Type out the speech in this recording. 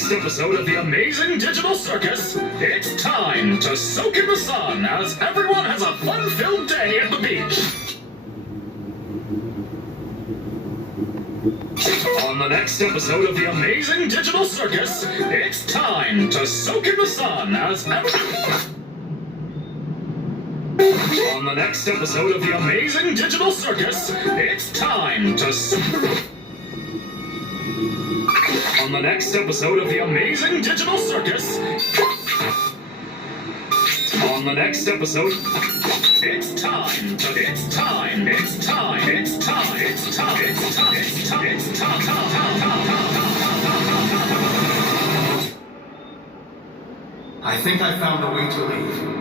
next episode of the amazing digital circus, it's time to soak in the sun as everyone has a fun-filled day at the beach. On the next episode of the amazing digital circus, it's time to soak in the sun as On the next episode of the amazing digital circus, it's time to On the next episode of the amazing digital circus, on the next episode, it's time to, it's time, it's time, it's time, it's time, it's time, it's time, it's time. I think I found a way to leave.